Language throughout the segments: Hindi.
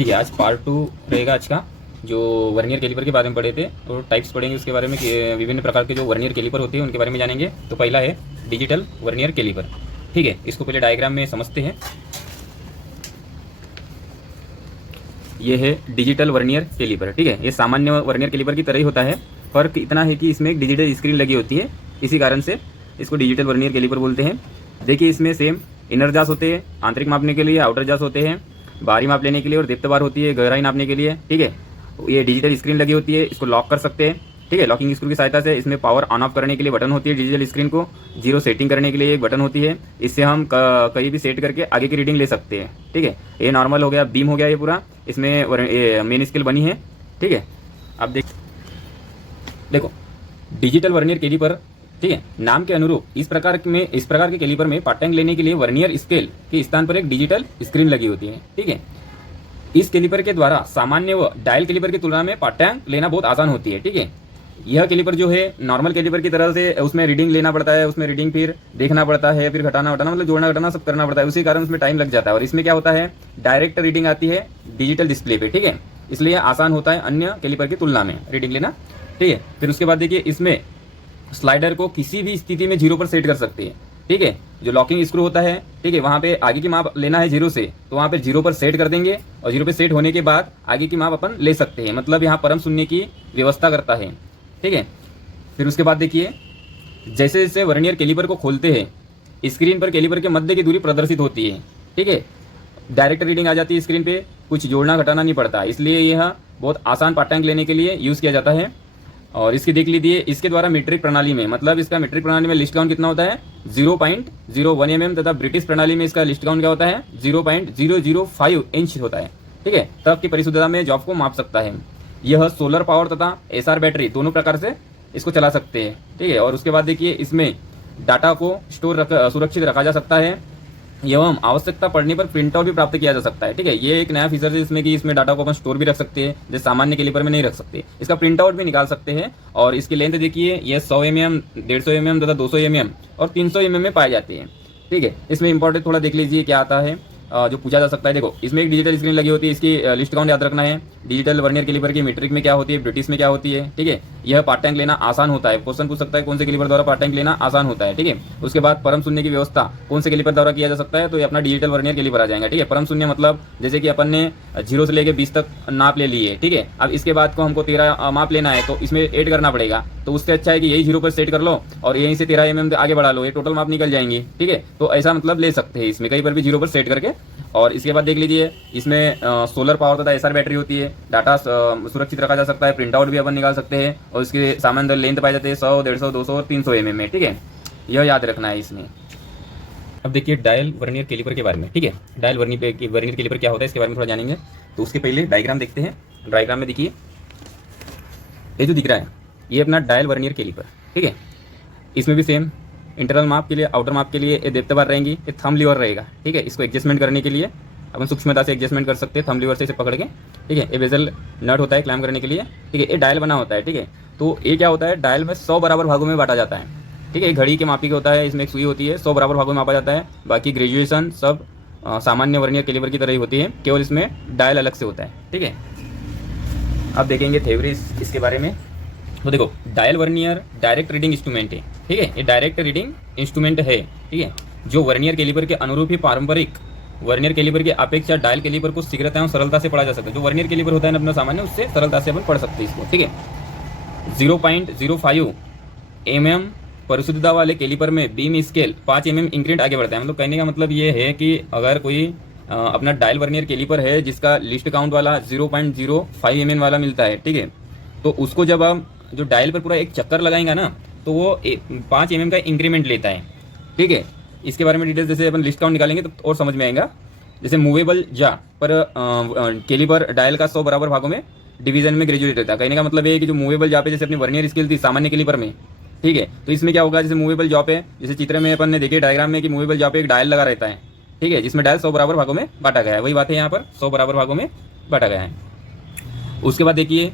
ठीक है, आज पार्ट 2 रहेगा आज का। जो वर्नियर कैलिपर के बारे में पढ़े थे और टाइप्स पढ़ेंगे उसके बारे में कि विभिन्न प्रकार के जो वर्नियर कैलिपर होते हैं उनके बारे में जानेंगे। तो पहला है डिजिटल वर्नियर कैलिपर। ठीक है, इसको पहले डायग्राम में समझते हैं। ये है डिजिटल वर्नियर कैलिपर। ठीक है, ये सामान्य वर्नियर कैलिपर की तरह ही होता है। फर्क इतना है कि इसमें एक डिजिटल स्क्रीन लगी होती है, इसी कारण से इसको डिजिटल वर्नियर कैलिपर बोलते हैं। देखिए, इसमें सेम इनर जास होते हैं आंतरिक मापने के लिए, आउटर जास होते हैं बाहरी माप लेने के लिए, और डेप्थ बार होती है गहराई नापने के लिए। ठीक है, ये डिजिटल स्क्रीन लगी होती है, इसको लॉक कर सकते हैं। ठीक है, लॉकिंग स्क्रू की सहायता से इसमें पावर ऑन ऑफ करने के लिए बटन होती है। डिजिटल स्क्रीन को जीरो सेटिंग करने के लिए एक बटन होती है, इससे हम कहीं भी सेट करके आगे की रीडिंग ले सकते हैं। ठीक है, ये नॉर्मल हो गया, बीम हो गया ये पूरा, इसमें मेन स्केल बनी है। ठीक है, अब देखो डिजिटल वर्नियर कैलिपर। ठीक है, नाम के अनुरूप इस प्रकार के कैलिपर में पार्ट लेने के लिए वर्नियर स्केल के स्थान पर एक डिजिटल स्क्रीन लगी होती है। ठीक है, इस कैलिपर के द्वारा सामान्य व डायल कैलिपर की तुलना में पार्ट लेना बहुत आसान होती है। ठीक है, यह कैलिपर जो है नॉर्मल कैलिपर की तरह से उसमें रीडिंग लेना पड़ता है, उसमें रीडिंग फिर देखना पड़ता है, फिर घटाना मतलब जोड़ना घटाना सब करना पड़ता है, उसी कारण उसमें टाइम लग जाता है। और इसमें क्या होता है, डायरेक्ट रीडिंग आती है डिजिटल डिस्प्ले पे। ठीक है, इसलिए आसान होता है अन्य कैलिपर की तुलना में रीडिंग लेना। ठीक है, फिर उसके बाद देखिए, इसमें स्लाइडर को किसी भी स्थिति में 0 पर सेट कर सकते हैं। ठीक है, जो लॉकिंग स्क्रू होता है, ठीक है, वहां पे आगे की माप लेना है 0 से, तो वहां पे 0 पर सेट कर देंगे और 0 पे सेट होने के बाद आगे की माप अपन ले सकते हैं। मतलब यहाँ परम शून्य की व्यवस्था करता है। ठीक है, फिर उसके बाद देखिए, जैसे जैसे वर्नियर कैलिपर को खोलते हैं स्क्रीन पर कैलिपर के मध्य की दूरी प्रदर्शित होती है। ठीक है, डायरेक्ट रीडिंग आ जाती है स्क्रीन पे, कुछ जोड़ना घटाना नहीं पड़ता, इसलिए यह बहुत आसान पार्ट लेने के लिए यूज किया जाता है। और इसकी देख लीजिए, इसके द्वारा मीट्रिक प्रणाली में, मतलब इसका मीट्रिक प्रणाली में लिस्ट काउंट कितना होता है 0.01 mm, तथा ब्रिटिश प्रणाली में इसका लिस्ट काउंट क्या होता है 0.005 इंच होता है। ठीक है, तब की परिशुद्धता में जॉब को माप सकता है। यह सोलर पावर तथा एसआर बैटरी दोनों प्रकार से इसको चला सकते हैं। ठीक है, और उसके बाद देखिए, इसमें डाटा को सुरक्षित रखा जा सकता है एवं आवश्यकता पड़ने पर प्रिंट आउट भी प्राप्त किया जा सकता है। ठीक है, ये एक नया फीचर है इसमें कि इसमें डाटा को अपन स्टोर भी रख सकते हैं, जैसे सामान्य कैलिपर में नहीं रख सकते। इसका प्रिंट आउट भी निकाल सकते हैं। और इसकी लेंथ देखिए, ये 100 mm, 150 mm तथा 200 mm और 300 mm में पाए जाते हैं। ठीक है, इसमें इंपॉर्टेंट थोड़ा देख लीजिए क्या आता है जो पूछा जा सकता है। देखो, इसमें एक डिजिटल स्क्रीन लगी होती है, इसकी लिस्ट काउंट याद रखना है। डिजिटल वर्नियर कैलिपर की मीट्रिक में क्या होती है, ब्रिटिश में क्या होती है। ठीक है, यह पार्ट टैंक लेना आसान होता है। क्वेश्चन पूछ सकता है कौन से कैलिपर द्वारा पार्ट टैंक लेना आसान होता है। ठीक है, उसके बाद परम शून्य की व्यवस्था कौन से कैलिपर द्वारा किया जा सकता है, तो ये अपना डिजिटल वर्नियर कैलिपर आ जाएगा। ठीक है, परम शून्य मतलब जैसे कि अपन ने 0 से लेकर 20 तक नाप ले लिए। ठीक है, अब इसके बाद को हमको 13 माप लेना है, तो इसमें ऐड करना पड़ेगा। तो उससे अच्छा है कि यही 0 पर सेट कर लो और यहीं से 13 mm आगे बढ़ा लो, ये टोटल माप निकल जाएंगी। ठीक है, तो ऐसा मतलब ले सकते हैं इसमें कहीं पर भी 0 पर सेट करके। और इसके बाद देख लीजिए, इसमें सोलर पावर तथा एसआर बैटरी होती है, डाटा सुरक्षित रखा जा सकता है, प्रिंट आउट भी अपन निकाल सकते हैं। और इसके सामान्य लेंथ पाए जाते हैं 100, 150, 200 और 300 mm में। ठीक है, यह याद रखना है इसमें। अब देखिए डायल वर्नियर कैलिपर के बारे में। ठीक है, डायल वर्नियर कैलिपर क्या होता है इसके बारे में थोड़ा जानेंगे। तो उसके पहले डायग्राम देखते हैं। डायग्राम में देखिए, ये जो दिख रहा है ये अपना डायल वर्नियर कैलिपर। ठीक है, इसमें भी सेम इंटरनल माप के लिए, आउटर माप के लिए ये डेप्थ बार रहेंगी, ये थंब लीवर रहेगा। ठीक है, इसको एडजस्टमेंट करने के लिए अपन सूक्ष्मता से एडजस्टमेंट कर सकते हैं थंब लीवर से इसे पकड़ के। ठीक है, ये बेजल नट होता है क्लैम्प करने के लिए। ठीक है, ये डायल बना होता है। ठीक है, तो ये क्या होता है, डायल में 100 बराबर भागों में बांटा जाता है। ठीक है, घड़ी के मापी का होता है, इसमें एक सुई होती है, 100 बराबर भागों में मापा जाता है। बाकी ग्रेजुएशन सब सामान्य वर्नियर कैलिपर की तरह ही होती है, केवल इसमें डायल अलग से होता है। ठीक है, अब देखेंगे थ्योरी इसके बारे में। तो देखो, dial vernier direct reading instrument है। ठीक है, ये डायरेक्ट रीडिंग इंस्ट्रूमेंट है। ठीक है, जो वर्नियर कैलिपर के अनुरूप ही पारंपरिक वर्नियर कैलिपर की अपेक्षा डायल कैलिपर को शीघ्रता एवं सरलता से पढ़ा जा सकता है। जो वर्नियर कैलिपर होता है ना अपना सामान्य, उससे सरलता से अपन पढ़ सकते हैं इसको। ठीक है, 0.05 mm परिशुद्धता वाले कैलिपर में बीम स्केल 5 mm इंक्रीमेंट आगे बढ़ता है। मतलब कहने का मतलब ये है कि अगर कोई अपना डायल वर्नियर कैलिपर है जिसका लिस्ट काउंट वाला 0.05 mm वाला मिलता है। ठीक है, तो उसको जब हम जो डायल पर पूरा एक चक्कर लगाएंगे ना, तो वो 5 mm का इंक्रीमेंट लेता है। ठीक है, इसके बारे में डिटेल्स जैसे अपन लिस्ट काउंट निकालेंगे तो और समझ में आएगा। जैसे मूवेबल जा पर कैलिपर डायल का 100 बराबर भागों में डिवीजन में ग्रेजुएट रहता है। कहने का मतलब ये है कि जो मूवेबल जा पे जैसे अपनी वर्नियर स्केल थी सामान्य कैलिपर में, ठीक है, तो इसमें क्या होगा, जैसे मूवेबल जॉब है, जैसे चित्र में अपन ने देखे डायग्राम में कि मूवेबल जॉब पे एक डायल लगा रहता है। ठीक है, जिसमें डायल 100 बराबर भागों में बांटा गया है, वही बात है यहाँ पर 100 बराबर भागों में बांटा गया है। उसके बाद देखिए,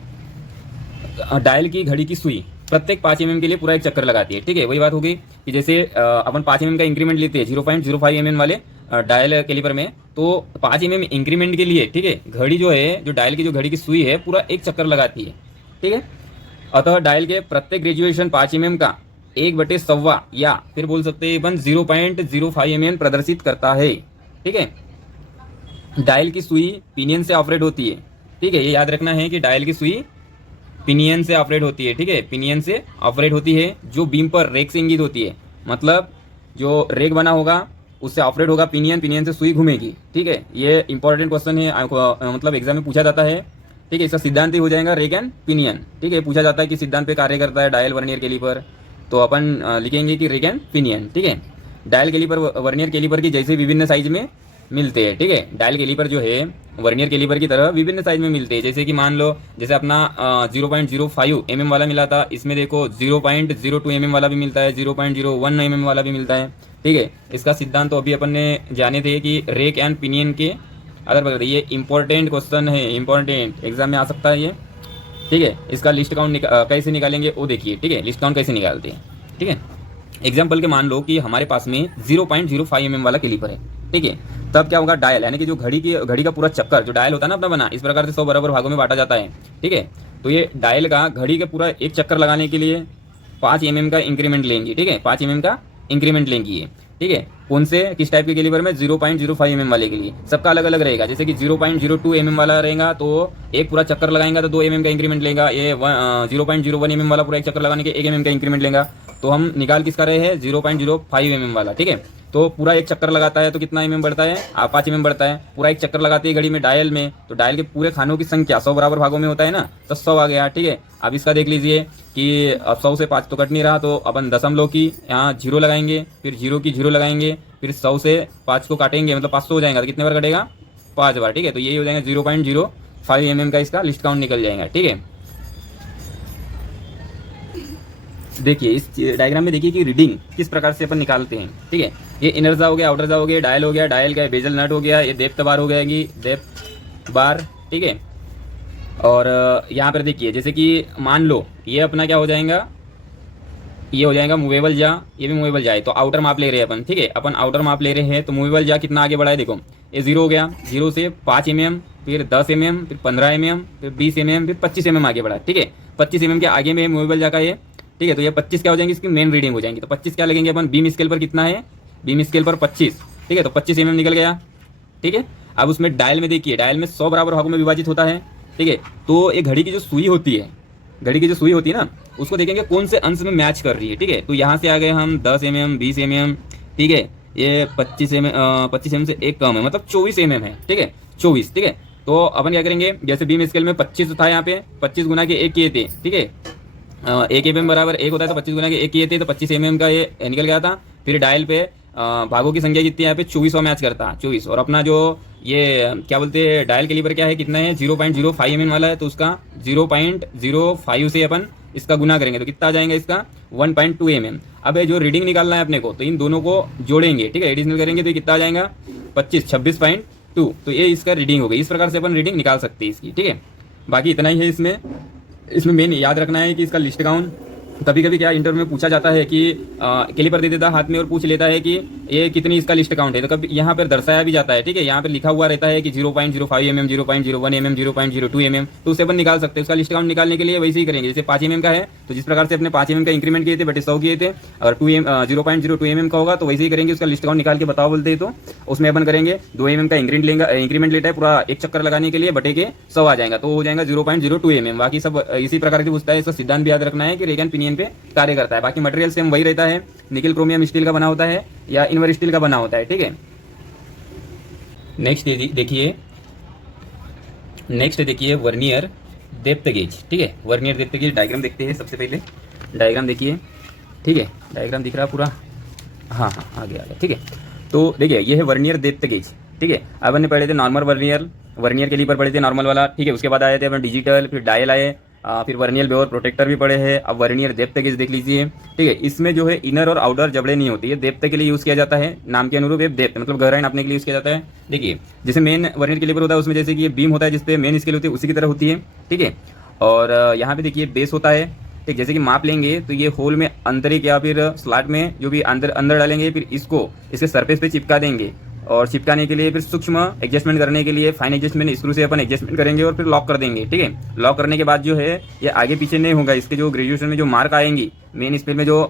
डायल की घड़ी की सुई प्रत्येक 5 mm के लिए पूरा एक चक्कर लगाती है। ठीक है, वही बात होगी कि जैसे अपन 5 mm का इंक्रीमेंट लेते हैं 0.05 mm वाले डायल कैलिपर में, तो 5 mm इंक्रीमेंट के लिए, ठीक है, घड़ी जो है, जो डायल की जो घड़ी की सुई है पूरा एक चक्कर लगाती है, ठीक है। अतः डायल के प्रत्येक ग्रेजुएशन 5 mm का 1/1.25 या फिर बोल सकते हैं अपन 0.05 mm प्रदर्शित करता है, ठीक है। डायल की सुई पिनियन से ऑपरेट होती है, ठीक है, ये याद रखना है कि डायल की सुई पिनियन से ऑपरेट होती है, ठीक है, पिनियन से ऑपरेट होती है, जो बीम पर रेक से इंगित होती है, मतलब जो रेक बना होगा उससे ऑपरेट होगा पिनियन, पिनियन से सुई घूमेगी, ठीक है। ये इंपॉर्टेंट क्वेश्चन है, मतलब एग्जाम में पूछा जाता है, ठीक है। इसका सिद्धांत ही हो जाएगा रेक एंड पिनियन, ठीक है। पूछा जाता है कि सिद्धांत पे कार्य करता है डायल वर्नियर कैलिपर, तो अपन लिखेंगे कि रेक एंड पिनियन, ठीक है। डायल कैलिपर वर्नियर कैलिपर की जैसे विभिन्न साइज में मिलते हैं, ठीक है। डायल कैलिपर जो है वर्नियर कैलिपर की तरह विभिन्न साइज में मिलते हैं, जैसे कि मान लो जैसे अपना 0.05 mm वाला मिला था, इसमें देखो 0.02 mm वाला भी मिलता है, 0.01 mm वाला भी मिलता है, ठीक है। इसका सिद्धांत तो अभी अपन ने जाने थे कि रेक एंड पिनियन के आधार पर, ये इंपॉर्टेंट क्वेश्चन है, इंपॉर्टेंट एग्जाम में आ सकता है ये, ठीक है। इसका लिस्ट काउंट कैसे निकालेंगे वो देखिए, ठीक है, लिस्ट काउंट कैसे निकालते हैं, ठीक है। एग्जाम्पल के मान लो कि हमारे पास में 0.05 mm वाला कैलिपर है, ठीक है। तब क्या होगा, डायल यानी कि जो घड़ी का पूरा चक्कर जो डायल होता है ना अपना बना, इस प्रकार से 100 बराबर भागों में बांटा जाता है, ठीक है। तो ये डायल का घड़ी का पूरा एक चक्कर लगाने के लिए 5 mm का इंक्रीमेंट लेंगी, ठीक है, 5 mm का इंक्रीमेंट लेंगी ये, ठीक है। कौन से किस टाइप के कैलिपर में, 0.05 mm वाले के लिए सबका अलग अलग रहेगा। जैसे कि 0.02 mm वाला रहेगा तो एक पूरा चक्कर लगाएगा तो 2 mm का इंक्रीमेंट लेगा, ये 0.01 mm वाला पूरा एक चक्कर लगाने के 1 mm का इंक्रीमेंट लेगा। तो हम निकाल किसका रहे हैं, 0.05 mm वाला, ठीक है। तो पूरा एक चक्कर लगाता है तो कितना mm बढ़ता है, 5 mm बढ़ता है। पूरा एक चक्कर लगाती है घड़ी में डायल में, तो डायल के पूरे खानों की संख्या 100 बराबर भागों में होता है ना, तो 100 आ गया, ठीक है। अब इसका देख लीजिए कि अब 100 से 5 तो कट नहीं रहा, तो अपन दशमलव की यहाँ 0 लगाएंगे, फिर 0 की 0 लगाएंगे, फिर 100 से 5 को काटेंगे, मतलब 500 हो जाएगा, तो कितने बार कटेगा, 5 बार, ठीक है। तो यही हो जाएगा 0.05 mm का इसका लिस्ट काउंट निकल जाएगा, ठीक है। देखिए इस डायग्राम में देखिए कि रीडिंग किस प्रकार से अपन निकालते हैं, ठीक है। ये इनर जा हो गया, आउटर जा हो गया, डायल हो गया, डायल का बेजल नट हो गया, ये डेप्थ बार हो जाएगी, डेप्थ बार, ठीक है। और यहाँ पर देखिए जैसे कि मान लो ये अपना क्या हो जाएगा, ये हो जाएगा मूवेबल जा, ये भी मूवेबल जा है, तो आउटर माप ले रहे हैं अपन, ठीक है। अपन आउटर माप ले रहे हैं तो मूवेबल जा कितना आगे बढ़ा है, देखो ये 0 हो गया, 0 से 5 mm, फिर 10 mm, फिर 15 mm, फिर 20 mm, फिर 25 mm आगे बढ़ा, ठीक है। 25 mm के आगे में मूवेबल जा का ये, ठीक है। तो ये 25 क्या हो जाएंगे, इसकी मेन रीडिंग हो जाएंगी। तो 25 क्या लगेंगे अपन, बीम स्केल पर कितना है, बीम स्केल पर 25, ठीक है। तो 25 mm निकल गया, ठीक है। अब उसमें डायल में देखिए, डायल में 100 बराबर भागों में विभाजित होता है, ठीक है। तो ये घड़ी की जो सुई होती है, घड़ी की जो सुई होती है ना, उसको देखेंगे कौन से अंश में मैच कर रही है, ठीक है। तो यहाँ से आ गए हम 10 mm, 20 mm, ठीक है। ये 25 mm से एक कम है, मतलब 24 mm है, ठीक है, 24, ठीक है। तो अपन क्या करेंगे, जैसे बीम स्केल में 25 था, यहाँ पे 25 गुना के 1 किए थे, ठीक है। 1 mm बराबर 1 होता है, तो 25 गुना के 1 किए थे, तो 25 mm का ये निकल गया था। फिर डायल पे भागों की संख्या कितनी है, यहाँ पे 24 मैच करता है, 24। और अपना जो ये क्या बोलते हैं डायल कैलिपर क्या है, कितना है, 0.05 mm वाला है, तो उसका 0.05 से अपन इसका गुना करेंगे तो कितना आ जाएगा इसका, 1.2 mm। अब जो रीडिंग निकालना है अपने को, तो इन दोनों को जोड़ेंगे, ठीक है, एडिशनल करेंगे तो कितना आ जाएगा, 26.2। तो ये इसका रीडिंग हो गई। इस प्रकार से अपन रीडिंग निकाल सकते हैं इसकी, ठीक है। बाकी इतना ही है इसमें मेन याद रखना है कि इसका लिस्ट काउंट, कभी कभी क्या इंटरव्यू में पूछा जाता है कि कैलिपर दे देता हाथ में और पूछ लेता है कि ये कितनी इसका लिस्ट काउंट है, तो कभी यहाँ पर दर्शाया भी जाता है, ठीक है। यहाँ पर लिखा हुआ रहता है कि 0.05 mm, 0.01 mm, 0.02 mm, तो उससे अपन निकाल सकते हैं। उसका लिस्ट काउंट निकालने के लिए वैसे ही करेंगे, जैसे 5 mm का है तो जिस प्रकार से अपने 5 mm का इंक्रीमेंट किए थे बटे 100 किए थे, अगर 0.02 mm का होगा तो वैसे ही करेंगे, उसका लिस्ट काउंट निकाल के बताओ बोलते हैं, तो उसमें अपन करेंगे 2 mm का इंक्रीमेंट लेता है पूरा एक चक्कर लगाने के लिए, बटे के 100 आ जाएगा, तो हो जाएगा 0.02 mm। बाकी सब इसी प्रकार से पूछता है। इसका सिद्धांत भी याद रखना है कि रेक एंड पिनियन पे कार्य करता है। बाकी मटेरियल सेम वही रहता है, निकल क्रोमियम स्टील का बना होता है या इनवर स्टील का बना होता है, ठीक है। नेक्स्ट देखिए वर्नियर डेप्थ गेज, ठीक है। वर्नियर डेप्थ गेज डायग्राम देखते हैं। सबसे पहले डायग्राम देखिए, ठीक है, डायग्राम दिख रहा पूरा, हाँ आ गया, ठीक है। तो देखिए ये है वर्नियर डेप्थ गेज, ठीक है। अब हमने पढ़े थे नॉर्मल वर्नियर कैलिपर पढ़े थे नॉर्मल वाला, ठीक है। उसके बाद आए थे अपने डिजिटल, फिर डायल आए, फिर वर्नियर बेवर प्रोटेक्टर भी पड़े हैं। अब वर्नियर डेप्थ गेज देख लीजिए, ठीक है। इसमें जो है इनर और आउटर जबड़े नहीं होती है, डेप्थ के लिए यूज किया जाता है, नाम के अनुरूप डेप्थ मतलब गहराई नापने के लिए यूज किया जाता है। देखिए जैसे मेन वर्नियर कैलिपर होता है उसमें जैसे कि ये बीम होता है जिसपे मेन स्केल होती है उसी की तरह होती है, ठीक है। और यहाँ पे देखिए बेस होता है, ठीक। जैसे कि माप लेंगे तो ये होल में आंतरिक या फिर स्लॉट में जो भी अंदर डालेंगे, फिर इसको इसके सरफेस पे चिपका देंगे और चिपकाने के लिए फिर सूक्ष्म एडजस्टमेंट करने के लिए फाइन एडजस्टमेंट स्क्रू से अपन एडजस्टमेंट करेंगे और फिर लॉक कर देंगे। ठीक है, लॉक करने के बाद जो है ये आगे पीछे नहीं होगा, इसके जो ग्रेजुएशन में जो मार्क आएंगी, मेन स्केल में जो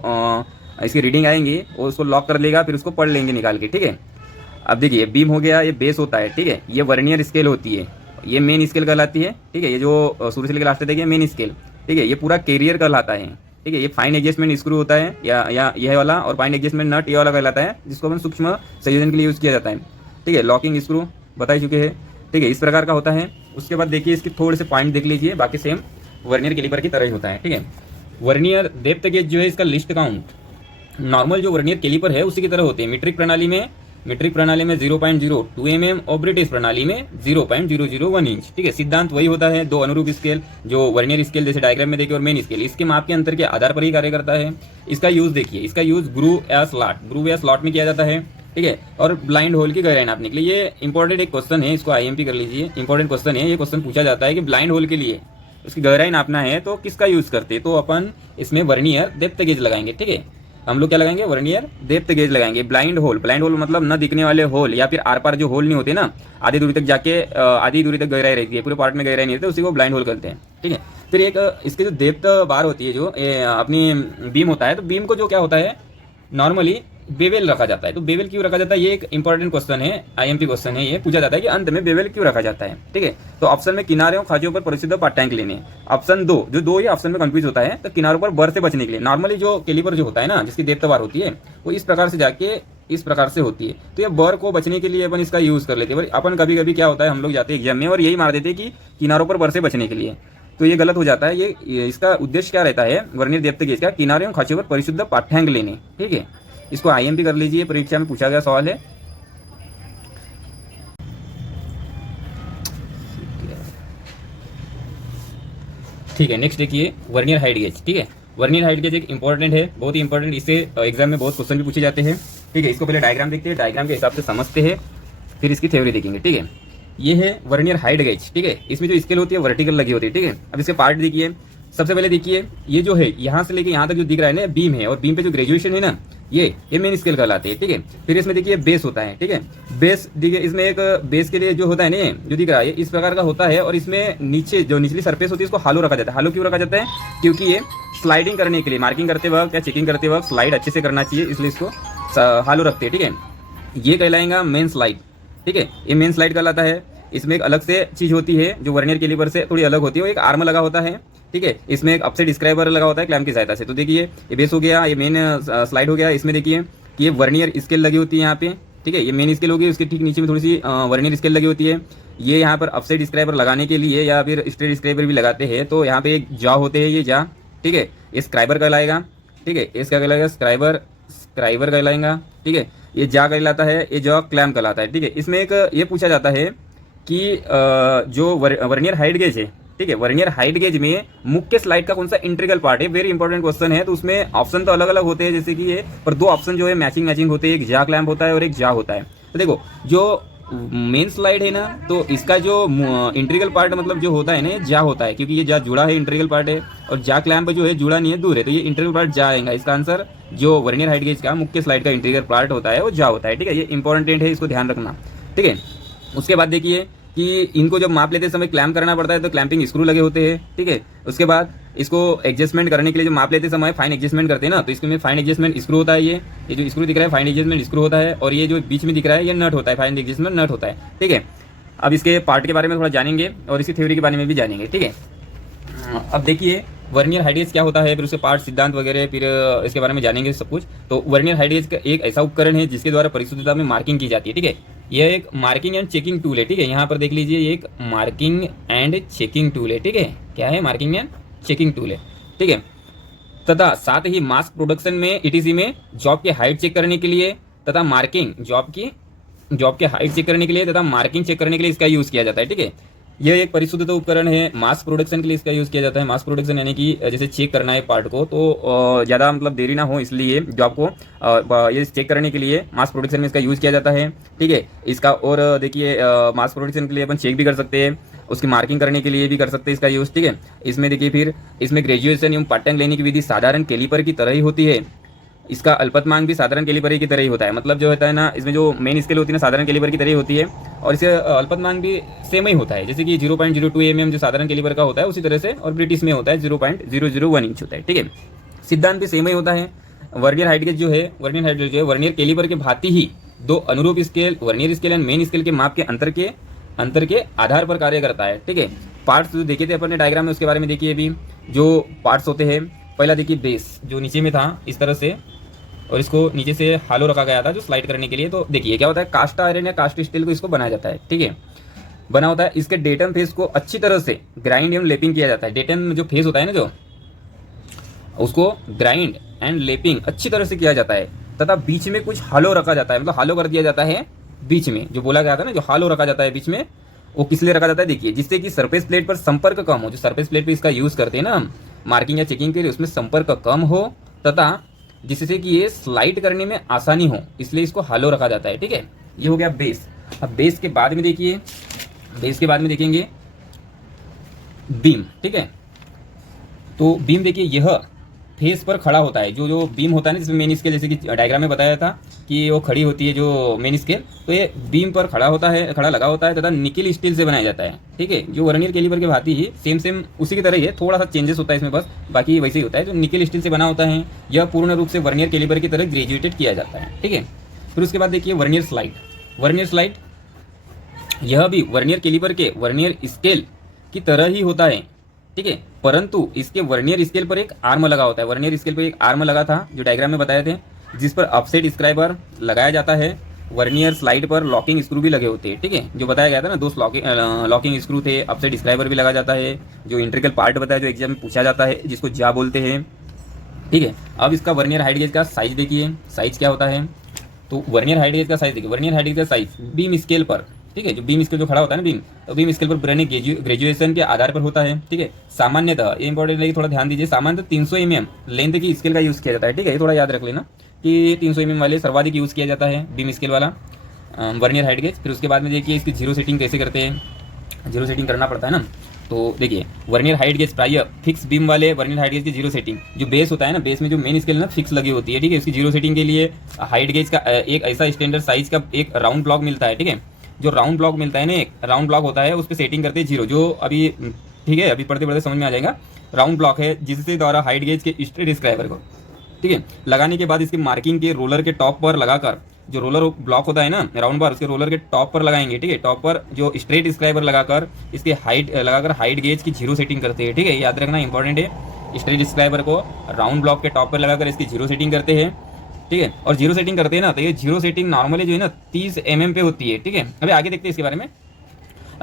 इसकी रीडिंग आएंगी वो उसको लॉक कर लेगा, फिर उसको पढ़ लेंगे निकाल के। ठीक है, अब देखिए बीम हो गया, ये बेस होता है। ठीक है, ये वर्नियर स्केल होती है, ये मेन स्केल कहलाती है। ठीक है, ये जो शुरू से लेकर लास्ट तक देखिए मेन स्केल। ठीक है, ये पूरा कैरियर कहलाता है। ठीक है, ये फाइन एडजस्टमेंट स्क्रू होता है या यह वाला, और फाइन एडजस्टमेंट नट ये वाला कहलाता है, जिसको अपन सूक्ष्म संयोजन के लिए यूज़ किया जाता है। ठीक है, लॉकिंग स्क्रू बता ही चुके हैं। ठीक है, इस प्रकार का होता है। उसके बाद देखिए इसके थोड़े से पॉइंट देख लीजिए, बाकी सेम वर्नियर कैलिपर की तरह ही होता है। ठीक है, वर्नियर डेप्थ गेज जो है इसका लिस्ट काउंट नॉर्मल जो वर्नियर कैलिपर है उसी की तरह होते हैं। मीट्रिक प्रणाली में 0.02 mm और ब्रिटिश प्रणाली में 0.001 इंच। ठीक है, सिद्धांत वही होता है, दो अनुरूप स्केल जो वर्नियर स्केल जैसे डायग्राम में देखिए और मेन स्केल, इसके माप के अंतर के आधार पर ही कार्य करता है। इसका यूज देखिए, इसका यूज ग्रूव या स्लॉट में किया जाता है। ठीक है, और ब्लाइंड होल की गहराई नापने के लिए। ये इंपॉर्टेंट एक क्वेश्चन है, इसको IMP कर लीजिए, इंपॉर्टेंट क्वेश्चन है। ये क्वेश्चन पूछा जाता है कि ब्लाइंड होल के लिए उसकी गहराई नापना है तो किसका यूज करते हैं, तो अपन इसमें वर्नियर डेप्थ गेज लगाएंगे। ठीक है, हम लोग क्या लगाएंगे, वर्नियर डेप्थ गेज लगाएंगे। ब्लाइंड होल मतलब न दिखने वाले होल, या फिर आर पार जो होल नहीं होते ना, आधी दूरी तक जाके आधी दूरी तक गहराई रहती है, पूरे पार्ट में गहराई नहीं रहती, उसी को ब्लाइंड होल कहते हैं। ठीक है, फिर एक इसके जो डेप्थ बार होती है, जो अपनी बीम होता है, तो बीम को जो क्या होता है नॉर्मली बेवेल रखा जाता है। तो बेवेल क्यों रखा जाता है, ये एक इंपॉर्टेंट क्वेश्चन है, IMP क्वेश्चन है। ये पूछा जाता है कि अंत में बेवेल क्यों रखा जाता है। ठीक है, तो ऑप्शन में किनारे और खांचों पर परिशुद्ध पार्ट टैंक लेने। ऑप्शन 2 जो 2 ही ऑप्शन में कंफ्यूज होता है, तो किनारों पर बर से बचने के लिए। नॉर्मली जो कैलिपर जो होता है ना, जिसकी डेप्थ बार होती है, वो इस प्रकार से जाके इस प्रकार से होती है, तो ये बर को बचने के लिए अपन इसका यूज कर लेते हैं। अपन कभी कभी क्या होता है, हम लोग जाते हैं एग्जाम में और यही मार देते हैं कि किनारों पर बर से बचने के लिए, तो ये गलत हो जाता है। ये इसका उद्देश्य क्या रहता है, वर्नियर डेप्थ गेज का किनारे और खांचों पर परिशुद्ध पार्ट टैंक लेने। ठीक है, इसको IMP कर लीजिए, परीक्षा में पूछा गया सवाल है। ठीक है, नेक्स्ट देखिए वर्नियर हाइट गेज। ठीक है, वर्नियर हाइट गेज एक इंपॉर्टेंट है, बहुत ही इंपॉर्टेंट, इससे एग्जाम में बहुत क्वेश्चन भी पूछे जाते हैं। ठीक है, इसको पहले डायग्राम देखते हैं, डायग्राम के हिसाब से समझते हैं, फिर इसकी थ्योरी देखेंगे। ठीक है, ये है वर्नियर हाइट गेज। ठीक है, इसमें जो स्केल होती है वर्टिकल लगी होती है। ठीक है, अब इसके पार्ट देखिए, सबसे पहले देखिए ये जो है यहाँ से लेके यहाँ तक जो दिख रहा है ना, बीम है, और बीम पे जो ग्रेजुएशन है ना, ये मेन स्केल कहलाते हैं। ठीक है, फिर इसमें देखिए बेस होता है। ठीक है, बेस देखिए, इसमें एक बेस के लिए जो होता है ना, जो दिख रहा है इस प्रकार का होता है, और इसमें नीचे जो निचली सरफेस होती है इसको हालो रखा जाता है। हालो क्यों रखा जाता है, क्योंकि ये स्लाइडिंग करने के लिए, मार्किंग करते वक्त या चेकिंग करते वक्त स्लाइड अच्छे से करना चाहिए, इसलिए इसको हालो रखते हैं। ठीक है, ये कहलाएगा मेन स्लाइड। ठीक है, ये मेन स्लाइड कहलाता है। इसमें एक अलग से चीज होती है जो वर्नियर कैलिपर से थोड़ी अलग होती है, वो एक आर्म लगा होता है। ठीक है, इसमें एक अपसाइड डिस्क्राइबर लगा होता है क्लैंप की सहायता से। तो देखिए ये बेस हो गया, ये मेन स्लाइड हो गया। इसमें देखिए कि ये वर्नियर स्केल लगी होती है यहाँ पे। ठीक है, ये मेन स्केल होगी, उसके ठीक नीचे में थोड़ी सी वर्नियर स्केल लगी होती है। ये यहाँ पर अपसाइड डिस्क्राइबर लगाने के लिए या फिर स्ट्रेट डिस्क्राइबर भी लगाते हैं, तो यहाँ पे एक जा होते हैं, ये जा। ठीक है, ये स्क्राइबर कहलाएगा। ठीक है, इसका कहलाएगा स्क्राइबर कहलाएगा। ठीक है, ये जा कहलाता है, ये जा क्लैंप कहलाता है। ठीक है, इसमें एक ये पूछा जाता है कि जो वर्नियर हाइट गेज है, ठीक है, वर्नियर हाइट गेज में मुख्य स्लाइड का कौन सा इंटीग्रल पार्ट है, वेरी इंपॉर्टेंट क्वेश्चन है। तो उसमें ऑप्शन तो अलग अलग होते हैं, जैसे कि ये पर 2 ऑप्शन जो है मैचिंग होते हैं, एक जा क्लैंप होता है और एक जा होता है। तो देखो जो मेन स्लाइड है ना, तो इसका जो इंटीग्रल पार्ट मतलब जो होता है ना, जा होता है, क्योंकि ये जा जुड़ा है, इंटीग्रल पार्ट है, और जा क्लैंप जो है जुड़ा नहीं है, दूर है, तो ये इंटीग्रल पार्ट जा आएगा। इसका आंसर जो वर्नियर हाइट गेज का मुख्य स्लाइड का इंटीग्रल पार्ट होता है वो जा होता है। ठीक है, ये इंपॉर्टेंट है, इसको ध्यान रखना। ठीक है, उसके बाद देखिए कि इनको जब माप लेते समय क्लैंप करना पड़ता है, तो क्लैंपिंग स्क्रू लगे होते हैं। ठीक है, उसके बाद इसको एडजस्टमेंट करने के लिए जो माप लेते समय फाइन एडजस्टमेंट करते हैं ना, तो इसमें फाइन एडजस्टमेंट स्क्रू होता है। ये जो स्क्रू दिख रहा है फाइन एडजस्टमेंट स्क्रू होता है, और ये जो बीच में दिख रहा है ये नट होता है, फाइन एडजस्टमेंट नट होता है। ठीक है, अब इसके पार्ट के बारे में थोड़ा जानेंगे और इसकी थ्योरी के बारे में भी जानेंगे। ठीक है, अब देखिए वर्नियर हाइट गेज क्या होता है, फिर उसके पार्ट, सिद्धांत वगैरह, फिर इसके बारे में जानेंगे सब कुछ। तो वर्नियर हाइट गेज का एक ऐसा उपकरण है जिसके द्वारा परिशुद्धता में मार्किंग की जाती है। ठीक है, यह एक मार्किंग एंड चेकिंग टूल है। ठीक है, यहाँ पर देख लीजिए, ये एक मार्किंग एंड चेकिंग टूल है। ठीक है, क्या है, मार्किंग एंड चेकिंग टूल है। ठीक है, तथा साथ ही मास्क प्रोडक्शन में ETC में जॉब की हाइट चेक करने के लिए तथा मार्किंग जॉब की हाइट चेक करने के लिए तथा मार्किंग चेक करने के लिए इसका यूज किया जाता है। ठीक है, यह एक परिशुद्धता उपकरण है, मास प्रोडक्शन के लिए इसका यूज किया जाता है। मास प्रोडक्शन यानी कि जैसे चेक करना है पार्ट को, तो ज़्यादा मतलब देरी ना हो, इसलिए जो आपको ये चेक करने के लिए मास प्रोडक्शन में इसका यूज किया जाता है। ठीक है, इसका और देखिए मास प्रोडक्शन के लिए अपन चेक भी कर सकते हैं, उसकी मार्किंग करने के लिए भी कर सकते हैं इसका यूज। ठीक है, इसमें देखिए फिर इसमें ग्रेजुएशन एवं पार्ट टाइम लेने की विधि साधारण कैलिपर की तरह ही होती है, इसका अल्पतमांक भी साधारण कैलिपर की तरह ही होता है, मतलब जो होता है ना, इसमें जो मेन स्केल होती है ना साधारण कैलिपर की तरह ही होती है, और इसे अल्पतमांक भी सेम ही होता है, जैसे कि 0.02 mm जो साधारण कैलिपर का होता है उसी तरह से, और ब्रिटिश में होता है 0.001 इंच होता है, ठीक है। सिद्धांत भी सेम ही होता है। वर्नियर हाइट गेज जो है, वर्नियर कैलिपर के भांति ही दो अनुरूप scale, vernier scale and main scale के माप के अंतर के आधार पर कार्य करता है, ठीक है। पार्ट्स जो देखे थे अपन ने डायग्राम में, उसके बारे में देखिए। अभी जो पार्ट्स होते हैं, पहला देखिए बेस जो नीचे में था इस तरह से, और इसको नीचे से हालो रखा गया था जो स्लाइड करने के लिए। तो देखिए क्या होता है, कास्ट आयरन या कास्ट स्टील को इसको बनाया जाता है, ठीक है, बना होता है। इसके डेटम फेस को अच्छी तरह से ग्राइंड एवं लेपिंग किया जाता है। डेटम जो फेस होता है ना, जो उसको ग्राइंड एंड लेपिंग अच्छी तरह से किया जाता है, तथा बीच में कुछ हालो रखा जाता है, मतलब हालो कर दिया जाता है बीच में। जो बोला गया था ना, जो हालो रखा जाता है बीच में, वो किस लिए रखा जाता है देखिए, जिससे कि सरफेस प्लेट पर संपर्क कम हो। जो सरफेस प्लेट पे इसका यूज करते हैं ना हम मार्किंग या चेकिंग के लिए, उसमें संपर्क कम हो, तथा जिससे कि ये स्लाइड करने में आसानी हो, इसलिए इसको हालो रखा जाता है, ठीक है। ये हो गया बेस। अब बेस के बाद में देखिए, बेस के बाद में देखेंगे बीम, ठीक है। तो बीम देखिए, यह फेस पर खड़ा होता है। जो बीम होता है ना, जिसमें मेन स्केल, जैसे कि डायग्राम में बताया था कि वो खड़ी होती है जो मेन स्केल, तो ये बीम पर खड़ा होता है, खड़ा लगा होता है, तथा निकेल स्टील से बनाया जाता है, ठीक है। जो वर्नियर कैलिपर के भांति ही सेम उसी की तरह ही है, थोड़ा सा चेंजेस होता है इसमें बस, बाकी वैसे ही होता है। जो निकेल स्टील से बना होता है, यह पूर्ण रूप से वर्नियर कैलिपर की तरह ग्रेजुएटेड किया जाता है, ठीक है। फिर उसके बाद देखिए वर्नियर स्लाइड। वर्नियर स्लाइड यह भी वर्नियर कैलिपर के वर्नियर स्केल की तरह ही होता है, ठीक है, परंतु इसके वर्नियर स्केल पर एक आर्म लगा होता है। वर्नियर स्केल पर एक आर्म लगा था जो डायग्राम में बताए थे, जिस पर अपसेट स्क्राइबर लगाया जाता है। वर्नियर स्लाइड पर लॉकिंग स्क्रू भी लगे होते हैं, ठीक है, जो बताया गया था ना, दो लॉकिंग स्क्रू थे। अपसेट स्क्राइबर भी लगा जाता है, जो इंट्रिकल पार्ट बताया, जो एग्जाम में पूछा जाता है, जिसको जा बोलते हैं, ठीक है। अब इसका वर्नियर हाइट गेज का साइज देखिए, साइज क्या होता है। तो वर्नियर हाइट गेज का साइज देखिए, वर्नियर हाइट गेज का साइज बीम स्केल पर, ठीक है, जो बीम स्केल जो खड़ा होता है ना बीम, तो बीम स्केल पर वर्नियर ग्रेजुएशन के आधार पर होता है, ठीक है। सामान्यतः ये इंपॉर्टेंट है, थोड़ा ध्यान दीजिए, सामान्यतः 300 mm लेंथ की स्केल का यूज किया जाता है, ठीक है। ये थोड़ा याद रख लेना कि 300 mm वाले सर्वाधिक यूज किया जाता है बीम स्केल वाला वर्नियर हाइट गेज। फिर उसके बाद में देखिए इसकी जीरो सेटिंग कैसे करते हैं, जीरो सेटिंग करना पड़ता है ना। तो देखिए वर्नियर हाइट गेज प्राय फिक्स बीम वाले वर्नियर हाइट गेज की जीरो सेटिंग, जो बेस होता है ना, बेस में जो मेन स्केल ना फिक्स लगी होती है, ठीक है। इसकी जीरो सेटिंग के लिए हाइट गेज का एक ऐसा स्टैंडर्ड साइज का एक राउंड ब्लॉक मिलता है, ठीक है। जो राउंड ब्लॉक मिलता है ना, एक राउंड ब्लॉक होता है, उस पर सेटिंग करते हैं जीरो, जो अभी ठीक है, अभी पढ़ते पढ़ते समझ में आ जाएगा। राउंड ब्लॉक है जिससे द्वारा हाइट गेज के स्ट्रेट स्क्राइबर को, ठीक है, लगाने के बाद इसकी मार्किंग के रोलर के टॉप पर लगाकर, जो रोलर ब्लॉक होता है ना राउंड बार, उसके रोलर के टॉप पर लगाएंगे, ठीक है। टॉप पर जो स्ट्रेट स्क्राइबर लगाकर इसके हाइट लगाकर हाइट गेज की जीरो सेटिंग करते हैं, ठीक है, याद रखना इंपॉर्टेंट है। स्ट्रेट स्क्राइबर को राउंड ब्लॉक के टॉप पर लगाकर इसकी जीरो सेटिंग करते हैं, ठीक है। और जीरो सेटिंग करते हैं ना, तो ये जीरो सेटिंग नॉर्मली जो है ना 30 mm पे होती है, ठीक है। अभी आगे देखते हैं इसके बारे में।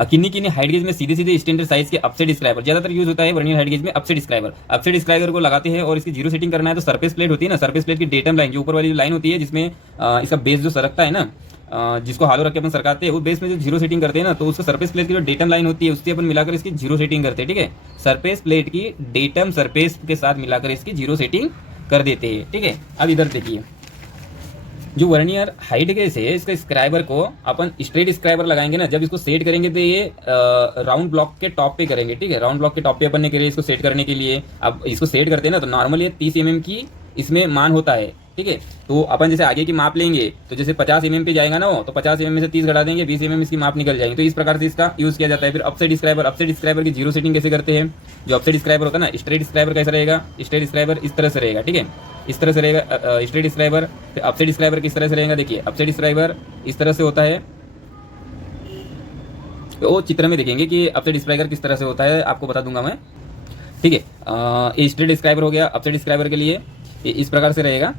किन्नी हाइट गेज में सीधे स्टैंडर्ड साइज के अपसेट स्क्राइबर ज्यादातर यूज होता है। वर्नियर हाइट गेज में अपसेट स्क्राइबर को लगाते हैं, और इसकी जीरो सेटिंग करना है तो सरफेस प्लेट होती है ना, सरफेस प्लेट की डेटम लाइन, जो ऊपर वाली लाइन होती है जिसमें इसका बेस जो सरकता है ना, जिसको हालो रख के अपन सरकाते हैं, उस बेस में जो जीरो सेटिंग करते हैं ना, तो उसको सरफेस प्लेट की जो डेटम लाइन होती है उससे अपन मिलाकर इसकी जीरो सेटिंग करते हैं, ठीक है। सरफेस प्लेट की डेटम सरफेस के साथ मिलाकर इसकी जीरो सेटिंग कर देते हैं, ठीक है। अब इधर देखिए, जो वर्नियर हाइट गेज है, इसका स्क्राइबर को अपन स्ट्रेट स्क्राइबर लगाएंगे ना, जब इसको सेट करेंगे तो ये राउंड ब्लॉक के टॉप पे करेंगे, ठीक है। राउंड ब्लॉक के टॉप पे अपन ने करे इसको सेट करने के लिए। अब इसको सेट करते हैं ना, तो नॉर्मली 30 mm की इसमें मान होता है, ठीक है। तो अपन जैसे आगे की माप लेंगे, तो जैसे 50 mm पे जाएगा ना वो, तो 50 mm में से 30 घटा देंगे, 20 mm इसकी माप निकल जाएगी। तो इस प्रकार से इसका यूज किया जाता है। फिर अपसेट स्क्राइबर की जीरो सेटिंग कैसे करते हैं। जो अपसेट स्क्राइबर होता है ना, स्ट्रेट स्क्राइबर कैसा रहेगा, स्ट्रेट स्क्राइबर इस तरह से रहेगा, ठीक है, इस तरह से रहेगा स्ट्रेट स्क्राइबर। फिर अपसेट स्क्राइबर किस तरह से रहेगा, देखिए अपसेट स्क्राइबर इस तरह से होता है। वो चित्र में देखेंगे कि अपसेट स्क्राइबर किस तरह से होता है, आपको बता दूंगा मैं, ठीक है। ये स्ट्रेट स्क्राइबर हो गया। अपसेट स्क्राइबर के लिए ये इस प्रकार से रहेगा,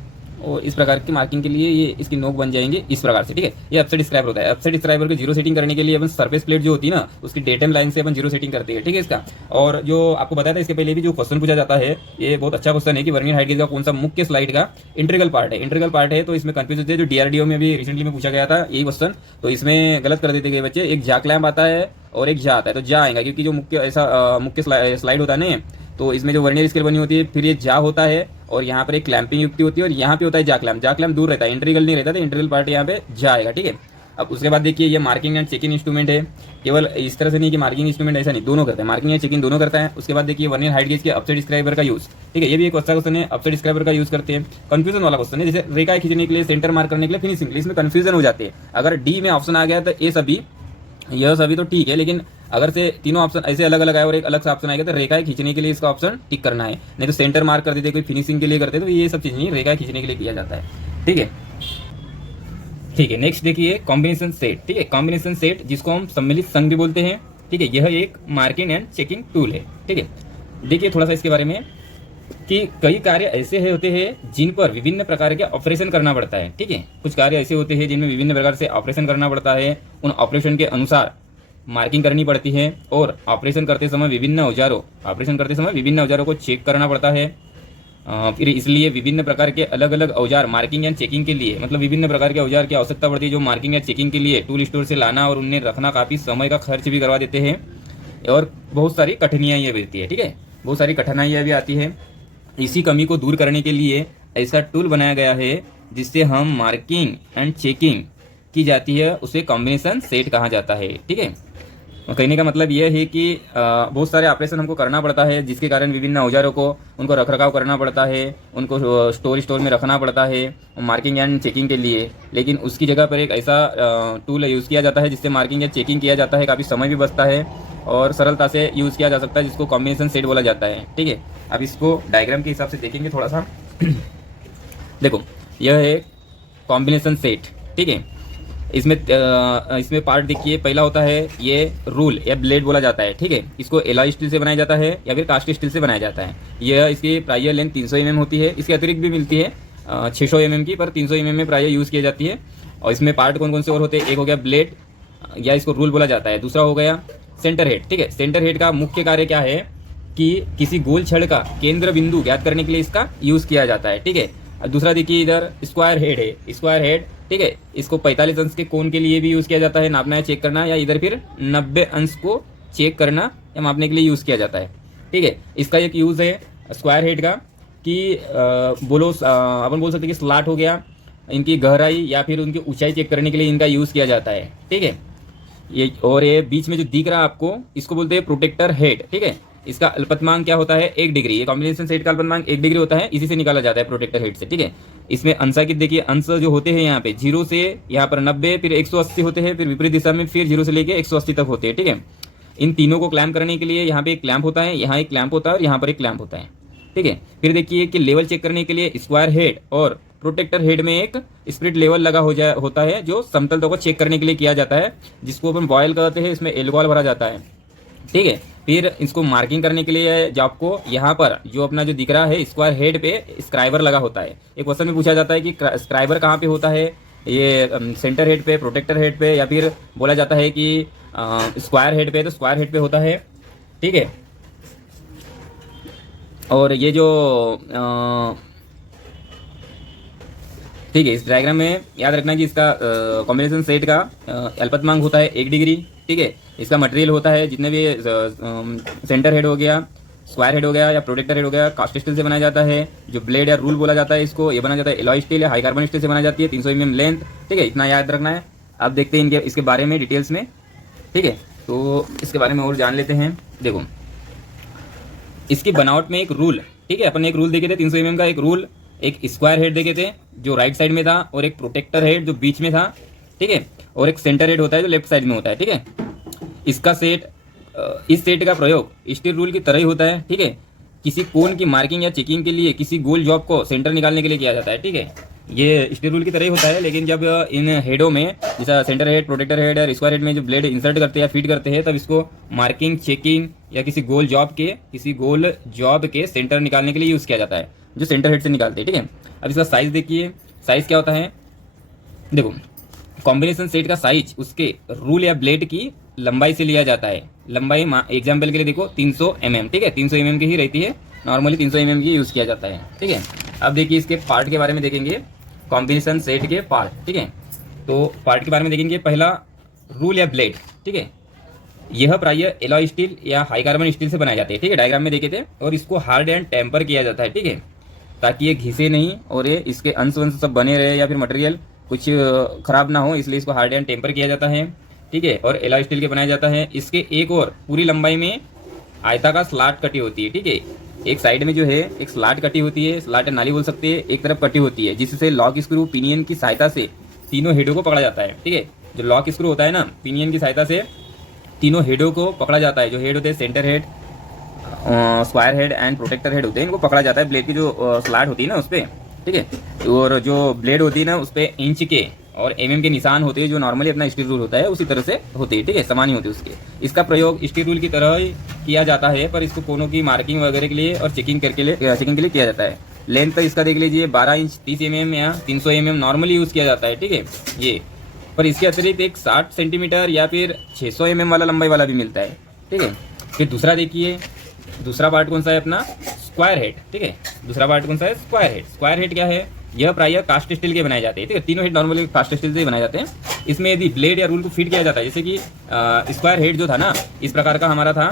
और इस प्रकार की मार्किंग के लिए ये इसकी नोक बन जाएंगे इस प्रकार से, ठीक है। ये अपसेट स्क्राइबर होता है। अपसेट स्क्राइबर को जीरो सेटिंग करने के लिए अपन सरफेस प्लेट जो होती है ना, उसकी डेटम लाइन से अपन जीरो सेटिंग करते हैं, ठीक है इसका। और जो आपको बताया था इसके पहले भी जो क्वेश्चन पूछा जाता है, ये बहुत अच्छा क्वेश्चन है कि वर्नियर हाइट गेज का कौन सा मुख्य स्लाइड का इंटीग्रल पार्ट है। तो इसमें कंफ्यूज होते हैं, जो डीआरडीओ में भी रिसेंटली में पूछा गया था यही क्वेश्चन, तो इसमें गलत कर देते गए बच्चे। एक जा क्लैम्प आता है और एक जा आता है, तो जा आएगा क्योंकि जो मुख्य स्लाइड होता है ना, तो इसमें जो वर्नियर स्केल बनी होती है, फिर ये जा होता है, और यहाँ पर एक क्लैंपिंग युक्ति होती है, और यहाँ पे होता है जा क्लैम्प दूर रहता है, इंटीग्रल नहीं रहता, तो इंटीग्रल पार्ट यहाँ पे जा आएगा, ठीक है। अब उसके बाद देखिए ये मार्किंग एंड चेकिंग इंस्ट्रूमेंट है। केवल इस तरह से नहीं कि मार्किंग इंस्ट्रूमेंट ऐसा नहीं, दोनों करते हैं, मार्किंग एंड चेकिंग दोनों करता है। उसके बाद देखिए वर्नियर हाइट गेज के अपसाइड डिस्क्राइबर का यूज, ठीक है, ये भी एक अच्छा क्वेश्चन है, अपसाइड डिस्क्राइबर का यूज करते हैं। कंफ्यूजन वाला क्वेश्चन है, जैसे रेखा खींचने के लिए, सेंटर मार्क करने के लिए, फिनिशिंग के लिए, इसमें कंफ्यूजन हो जाती है। अगर डी में ऑप्शन आ गया तो ये सभी, यह सभी तो ठीक है, लेकिन अगर से तीनों ऑप्शन ऐसे अलग अलग आए और एक अलग सा ऑप्शन आएगा तो रेखाएं खींचने के लिए इसका ऑप्शन टिक करना है, नहीं तो सेंटर मार्क कर देते, कोई फिनिशिंग के लिए करते तो ये सब चीज़ नहीं, रेखाएं खींचने के लिए किया जाता है। ठीक है, ठीक है। नेक्स्ट देखिए कॉम्बिनेशन सेट, ठीक है, कॉम्बिनेशन सेट जिसको हम सम्मिलित संघ भी बोलते हैं, ठीक है, यह एक मार्किंग एंड चेकिंग टूल है। ठीक है, देखिए थोड़ा सा इसके बारे में कि कई कार्य ऐसे होते हैं जिन पर विभिन्न प्रकार के ऑपरेशन करना पड़ता है। ठीक है, कुछ कार्य ऐसे होते हैं जिनमें विभिन्न प्रकार से ऑपरेशन करना पड़ता है, उन ऑपरेशन के अनुसार मार्किंग करनी पड़ती है, और ऑपरेशन करते समय विभिन्न औजारों को चेक करना पड़ता है। फिर इसलिए विभिन्न प्रकार के अलग अलग औजार मार्किंग एंड चेकिंग के लिए, मतलब विभिन्न प्रकार के औजार की आवश्यकता पड़ती है जो मार्किंग या चेकिंग के लिए टूल स्टोर से लाना और उन्हें रखना काफ़ी समय का खर्च भी करवा देते हैं, और बहुत सारी कठिनाइयाँ भी होती है। ठीक है, बहुत सारी कठिनाइयाँ भी आती है। इसी कमी को दूर करने के लिए ऐसा टूल बनाया गया है जिससे हम मार्किंग एंड चेकिंग की जाती है, उसे कॉम्बिनेशन सेट कहा जाता है। ठीक है, कहने का मतलब यह है कि बहुत सारे ऑपरेशन हमको करना पड़ता है, जिसके कारण विभिन्न औजारों को उनको रखरखाव करना पड़ता है, उनको स्टोर में रखना पड़ता है मार्किंग एंड चेकिंग के लिए। लेकिन उसकी जगह पर एक ऐसा टूल यूज़ किया जाता है जिससे मार्किंग या चेकिंग किया जाता है, काफ़ी समय भी बचता है और सरलता से यूज़ किया जा सकता है, जिसको कॉम्बिनेशन सेट बोला जाता है। ठीक है, अब इसको डायग्राम के हिसाब से देखेंगे थोड़ा सा। देखो, यह है कॉम्बिनेशन सेट। ठीक है, इसमें पार्ट देखिए, पहला होता है ये रूल या ब्लेड बोला जाता है। ठीक है, इसको एलॉय स्टील से बनाया जाता है या फिर कास्ट स्टील से बनाया जाता है। यह इसकी प्राय लेंथ 300 mm होती है, इसके अतिरिक्त भी मिलती है 600 mm की, पर 300 mm में प्राय यूज़ की जाती है। और इसमें पार्ट कौन कौन से और होते हैं, एक हो गया ब्लेड या इसको रूल बोला जाता है, दूसरा हो गया सेंटर हेड। ठीक है, सेंटर हेड का मुख्य कार्य क्या है कि किसी गोल छड़ का केंद्र बिंदु ज्ञात करने के लिए इसका यूज़ किया जाता है। ठीक है, दूसरा देखिए इधर स्क्वायर हेड है, स्क्वायर हेड। ठीक है, इसको 45 अंश के कोण के लिए भी यूज़ किया जाता है, नापना या चेक करना, या इधर फिर 90 अंश को चेक करना या मापने के लिए यूज़ किया जाता है। ठीक है, इसका एक यूज़ है स्क्वायर हेड का कि अपन बोल सकते हैं कि स्लॉट हो गया, इनकी गहराई या फिर उनकी ऊंचाई चेक करने के लिए इनका यूज़ किया जाता है। ठीक है, ये और ये बीच में जो दिख रहा है आपको, इसको बोलते हैं प्रोटेक्टर हेड। ठीक है, इसका अल्पतमांक क्या होता है, 1 डिग्री। ये कॉम्बिनेशन सेट का अल्पतमांक 1 डिग्री होता है, इसी से निकाला जाता है प्रोटेक्टर हेड से। ठीक है, इसमें अंशांकित देखिए, अंश जो होते हैं यहाँ पे 0 से यहाँ पर 90, फिर 180 होते हैं, फिर विपरीत दिशा में फिर 0 से लेके 180 तक होते हैं। ठीक है, इन तीनों को क्लैम्प करने के लिए यहाँ पे एक क्लैम्प होता है, यहाँ एक क्लैम्प होता है और यहाँ पर एक क्लैम्प होता है। ठीक है, फिर देखिए कि लेवल चेक करने के लिए स्क्वायर हेड और प्रोटेक्टर हेड में एक स्पिरिट लेवल लगा होता है, जो समतलता को चेक करने के लिए किया जाता है, जिसको अपन बॉयल करते हैं, इसमें एल्कोहल भरा जाता है। ठीक है, फिर इसको मार्किंग करने के लिए जो आपको यहाँ पर जो अपना जो दिख रहा है स्क्वायर हेड पे स्क्राइबर लगा होता है। एक क्वेश्चन में पूछा जाता है कि स्क्राइबर कहाँ पे होता है, ये सेंटर हेड पे, प्रोटेक्टर हेड पे, या फिर बोला जाता है कि स्क्वायर हेड पे, तो स्क्वायर हेड पे होता है। ठीक है, और ये जो ठीक है, इस डायग्राम में याद रखना कि इसका कॉम्बिनेशन सेट का अल्पतमांक होता है 1 डिग्री। ठीक है, इसका मटेरियल होता है जितने भी सेंटर हेड हो गया, स्क्वायर हेड हो गया या प्रोटेक्टर हेड हो गया, कास्ट स्टील से बनाया जाता है। जो ब्लेड या रूल बोला जाता है, इसको ये बनाया जाता है एलॉय स्टील या हाई कार्बन स्टील से बनाई जाती है, 300 mm लेंथ। ठीक है, इतना याद रखना है। अब देखते हैं इसके बारे में डिटेल्स में। ठीक है, तो इसके बारे में और जान लेते हैं। देखो, इसकी बनावट में एक रूल, ठीक है, अपन ने एक रूल देखे थे 300 mm का, एक रूल, एक स्क्वायर हेड देखे थे जो राइट साइड में था, और एक प्रोटेक्टर हेड जो बीच में था। ठीक है, और एक सेंटर हेड होता है जो लेफ्ट साइड में होता है। ठीक है, इसका सेट, इस सेट का प्रयोग स्टील रूल की तरह ही होता है। ठीक है, किसी कोण की मार्किंग या चेकिंग के लिए किसी गोल जॉब को सेंटर निकालने के लिए किया जाता है। ठीक है, ये स्टील रूल की तरह ही होता है, लेकिन जब इन हेडों में, जैसा सेंटर हेड, प्रोटेक्टर हेड और स्क्वायर हेड में जो ब्लेड इंसर्ट करते हैं या फीड करते हैं, तब इसको मार्किंग, चेकिंग या किसी गोल जॉब के सेंटर निकालने के लिए यूज़ किया जाता है, जो सेंटर हेड से निकालते हैं। ठीक है, अब इसका साइज देखिए, साइज क्या होता है। देखो, कॉम्बिनेशन सेट का साइज उसके रूल या ब्लेड की लंबाई से लिया जाता है। लंबाई एग्जाम्पल के लिए देखो 300 mm। ठीक है, 300 mm की ही रहती है, नॉर्मली 300 mm की यूज़ किया जाता है। ठीक है, अब देखिए इसके पार्ट के बारे में देखेंगे, कॉम्बिनेशन सेट के पार्ट। ठीक है, तो पार्ट के बारे में देखेंगे। पहला, रूल या ब्लेड। ठीक है, यह प्राय एलॉय स्टील या हाई कार्बन स्टील से बनाए जाते हैं। ठीक है, डायग्राम में देखे थे, और इसको हार्ड एंड टेम्पर किया जाता है। ठीक है, ताकि ये घिसे नहीं और ये इसके अंश वंश सब बने रहे, या फिर मटेरियल कुछ खराब ना हो, इसलिए इसको हार्ड एंड टेम्पर किया जाता है, ठीक है। और एलॉय स्टील के बनाया जाता है। इसके एक और पूरी लंबाई में आयताकार स्लाट कटी होती है, ठीक है। एक साइड में जो है एक स्लाट कटी होती है, स्लाट नाली बोल सकते हैं, एक तरफ कटी होती है, जिससे लॉक स्क्रू पिनियन की सहायता से तीनों हेडों को पकड़ा जाता है, ठीक है। जो लॉक स्क्रू होता है ना, पिनियन की सहायता से तीनों हेडों को पकड़ा जाता है। जो हेड होते हैं centre head, square head and protector head होते हैं, इनको पकड़ा जाता है ब्लेड की जो स्लाट होती है ना उस पर, ठीक है। और जो ब्लेड होती है ना उस पर इंच के और एमएम के निशान होते हैं, जो नॉर्मली अपना स्टील रूल होता है उसी तरह से होते हैं, ठीक है, समान ही होते हैं उसके। इसका प्रयोग स्टील रूल की तरह ही किया जाता है, पर इसको कोनों की मार्किंग वगैरह के लिए और चेकिंग के लिए किया जाता है। लेंथ इसका देख लीजिए 12 इंच 30 mm या 300 mm नॉर्मली यूज़ किया जाता है, ठीक है ये। पर इसके अतिरिक्त एक 60 सेंटीमीटर या फिर 600 mm वाला लंबाई वाला भी मिलता है, ठीक है। फिर दूसरा देखिए, दूसरा पार्ट कौन सा है अपना, स्क्वायर हेड, ठीक है। दूसरा पार्ट कौन सा है, स्क्वायर हेड। स्क्वायर हेड क्या है, यह प्रायः कास्ट स्टील के बनाए जाते हैं, ठीक है। तीनों हेड नॉर्मली कास्ट स्टील से ही बनाए जाते हैं। इसमें यदि ब्लेड या रूल को फिट किया जाता है, जैसे कि स्क्वायर हेड जो था ना इस प्रकार का हमारा था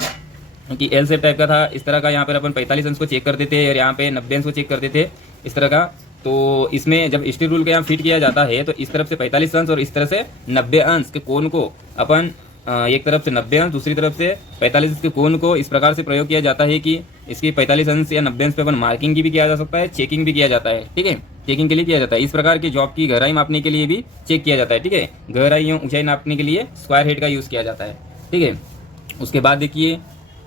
कि एल शेप टाइप का था, इस तरह का। यहाँ पर अपन 45 अंश को चेक करते थे और यहाँ पे 90 अंश को चेक करते थे, इस तरह का। तो इसमें जब स्टील रूल के यहाँ फिट किया जाता है तो इस तरफ से 45 अंश और इस तरह से 90 अंश के कोण को अपन एक तरफ से 90 अंश, दूसरी तरफ से 45 अंश के कोण को इस प्रकार से प्रयोग किया जाता है कि इसकी 45 अंश या 90 अंश पे अपन मार्किंग की भी किया जा सकता है, चेकिंग भी किया जाता है, ठीक है। चेकिंग के लिए किया जाता है। इस प्रकार के जॉब की गहराई मापने के लिए भी चेक किया जाता है, ठीक है। गहराई या ऊंचाई नापने के लिए स्क्वायर हेड का यूज़ किया जाता है, ठीक है। उसके बाद देखिए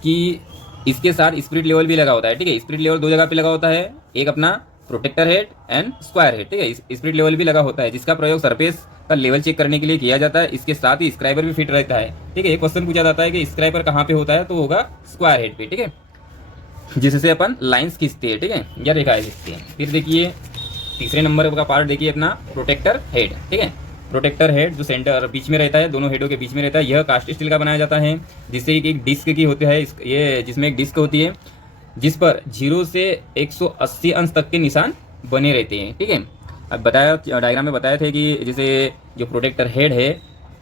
कि इसके साथ स्पिरिट लेवल भी लगा होता है, ठीक है। स्पिरिट लेवल दो जगह पे लगा होता है, एक अपना protector head and square head, ठीक है। स्पिरिट लेवल भी लगा होता है, जिसका प्रयोग सरफेस का लेवल चेक करने के लिए किया जाता है। इसके साथ ही स्क्राइबर भी फिट रहता है, ठीक है। एक क्वेश्चन पूछा जाता है कि स्क्राइबर कहाँ पे होता है, तो होगा स्क्वायर हेड पे, ठीक है, जिससे अपन लाइंस खींचते हैं, ठीक है, या रेखाएं खींचते हैं। फिर देखिए तीसरे नंबर का पार्ट देखिए अपना प्रोटेक्टर हेड, ठीक है। प्रोटेक्टर हेड जो सेंटर बीच में रहता है, दोनों हेडों के बीच में रहता है, यह कास्ट स्टील का बनाया जाता है, जिससे एक डिस्क की होती है, ये जिसमें एक डिस्क होती है जिस पर 0 से 180 अंश तक के निशान बने रहते हैं, ठीक है। अब बताया डायग्राम में बताए थे कि जैसे जो प्रोटेक्टर हेड है,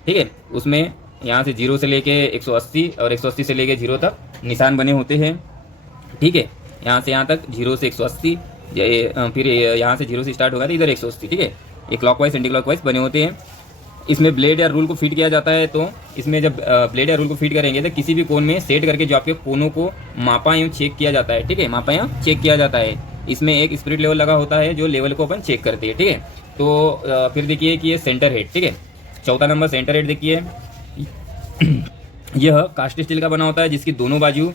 ठीक है, उसमें यहाँ से 0 से लेके 180 और 180 से लेके 0 तक निशान बने होते हैं, ठीक है। यहाँ से यहाँ तक 0 से 180, फिर यहाँ से 0 से स्टार्ट होगा तो इधर 180, ठीक है। ये क्लॉकवाइज एंटी क्लॉकवाइज बने होते हैं। इसमें ब्लेड या रूल को फिट किया जाता है, तो इसमें जब ब्लेड या रूल को फिट करेंगे तो किसी भी कोण में सेट करके जो आपके कोनों को मापा एवं चेक किया जाता है, ठीक है, मापा एवं चेक किया जाता है। इसमें एक स्पिरिट लेवल लगा होता है जो लेवल को अपन चेक करते हैं, ठीक है। तो फिर देखिए कि ये सेंटर हेड, ठीक है। चौथा नंबर सेंटर हेड देखिए, यह कास्ट स्टील का बना होता है, जिसकी दोनों बाजू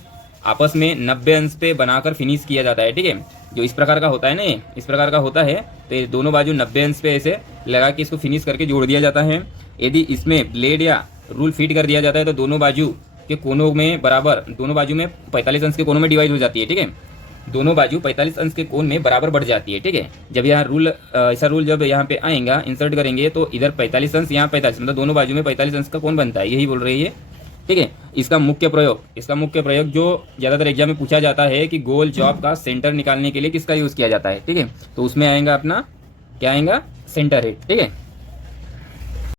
आपस में 90 अंश पे बनाकर फिनिश किया जाता है, ठीक है। जो इस प्रकार का होता है ना, ये इस प्रकार का होता है, तो ये दोनों बाजू 90 अंश पे ऐसे लगा के इसको फिनिश करके जोड़ दिया जाता है। यदि इसमें ब्लेड या रूल फिट कर दिया जाता है तो दोनों बाजू के कोनों में बराबर, दोनों बाजू में 45 अंश के कोनों में डिवाइड हो जाती है, ठीक है। दोनों बाजू 45 अंश के कोण में बराबर बढ़ जाती है, ठीक है। जब यहाँ रूल ऐसा रूल जब यहाँ पे आएगा, इंसर्ट करेंगे तो इधर 45 अंश, यहाँ 45, मतलब दोनों बाजू में 45 अंश का कोण बनता है, यही बोल रही है, ठीक है। इसका मुख्य प्रयोग जो ज़्यादातर एग्जाम में पूछा जाता है कि गोल जॉब का सेंटर निकालने के लिए किसका यूज़ किया जाता है, ठीक है। तो उसमें आएगा अपना क्या आएगा, सेंटर हेड, ठीक है।